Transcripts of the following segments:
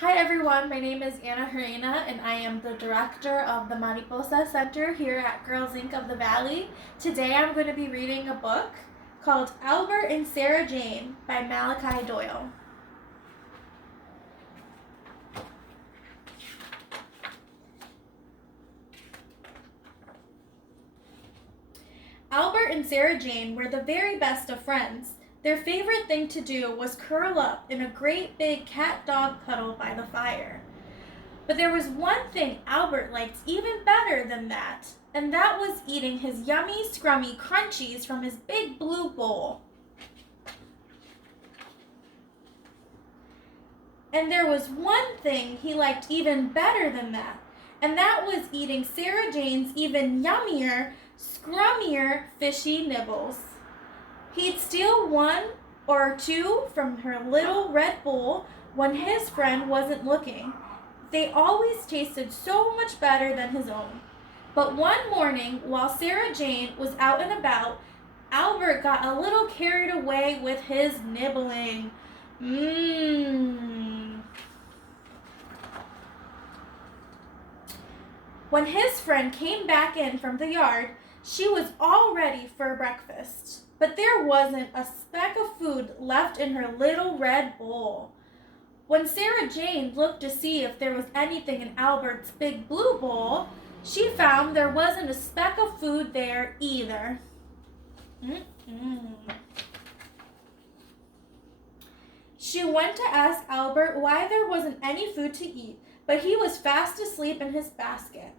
Hi everyone, my name is Gerena and I am the director of the Mariposa Center here at Girls Inc. of the Valley. Today I'm going to be reading a book called Albert and Sarah Jane by Malachy Doyle. Albert and Sarah Jane were the very best of friends. Their favorite thing to do was curl up in a great big cat-dog cuddle by the fire. But there was one thing Albert liked even better than that, and that was eating his yummy, scrummy crunchies from his big blue bowl. And there was one thing he liked even better than that, and that was eating Sarah Jane's even yummier, scrummier fishy nibbles. He'd steal one or two from her little red bowl when his friend wasn't looking. They always tasted so much better than his own. But one morning, while Sarah Jane was out and about, Albert got a little carried away with his nibbling. When his friend came back in from the yard, she was all ready for breakfast. But there wasn't a speck of food left in her little red bowl. When Sarah Jane looked to see if there was anything in Albert's big blue bowl, she found there wasn't a speck of food there either. She went to ask Albert why there wasn't any food to eat, but he was fast asleep in his basket.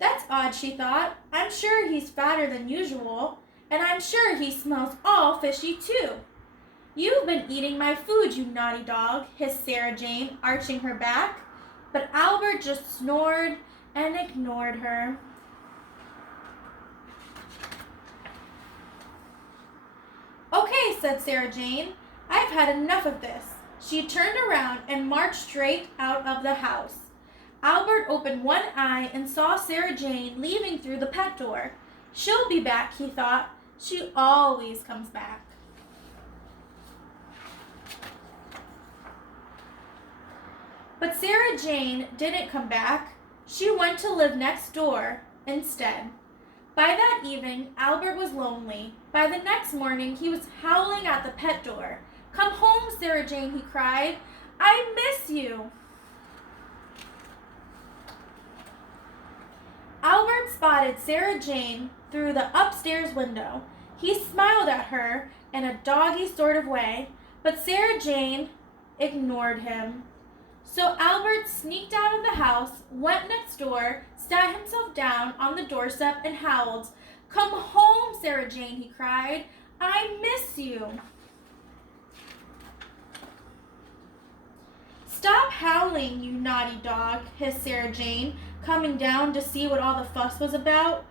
That's odd, she thought. I'm sure he's fatter than usual, and I'm sure he smells all fishy too. You've been eating my food, you naughty dog, hissed Sarah Jane, arching her back. But Albert just snored and ignored her. Okay, said Sarah Jane, I've had enough of this. She turned around and marched straight out of the house. Albert opened one eye and saw Sarah Jane leaving through the pet door. She'll be back, he thought. She always comes back. But Sarah Jane didn't come back. She went to live next door instead. By that evening, Albert was lonely. By the next morning, he was howling at the pet door. Come home, Sarah Jane, he cried. I miss you. Albert spotted Sarah Jane through the upstairs window. He smiled at her in a doggy sort of way, but Sarah Jane ignored him. So Albert sneaked out of the house, went next door, sat himself down on the doorstep and howled. Come home, Sarah Jane, he cried. I miss you. Stop howling, you naughty dog, hissed Sarah Jane, coming down to see what all the fuss was about.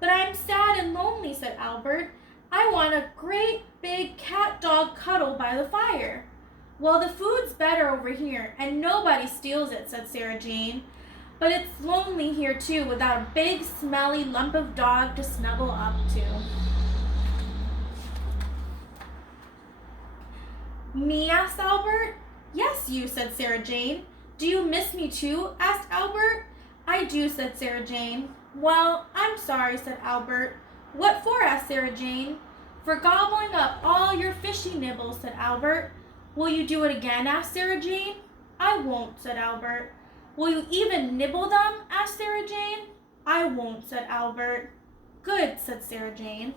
But I'm sad and lonely, said Albert. I want a great big cat-dog cuddle by the fire. Well, the food's better over here, and nobody steals it, said Sarah Jane. But it's lonely here, too, without a big, smelly lump of dog to snuggle up to. Me, asked Albert. Yes, you, said Sarah Jane. Do you miss me, too, asked Albert. I do, said Sarah Jane. Well, I'm sorry, said Albert. What for, asked Sarah Jane. For gobbling up all your fishy nibbles, said Albert. Will you do it again, asked Sarah Jane. I won't, said Albert. Will you even nibble them, asked Sarah Jane. I won't, said Albert. Good, said Sarah Jane.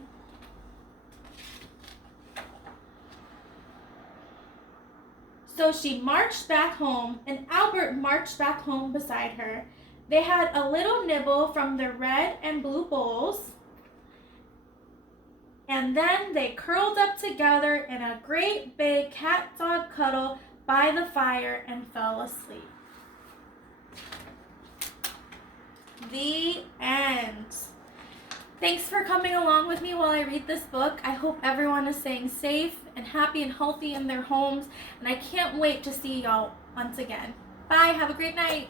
So she marched back home, and Albert marched back home beside her. They had a little nibble from the red and blue bowls, and then they curled up together in a great big cat-dog cuddle by the fire and fell asleep. The end. Thanks for coming along with me while I read this book. I hope everyone is staying safe and happy and healthy in their homes, and I can't wait to see y'all once again. Bye, have a great night.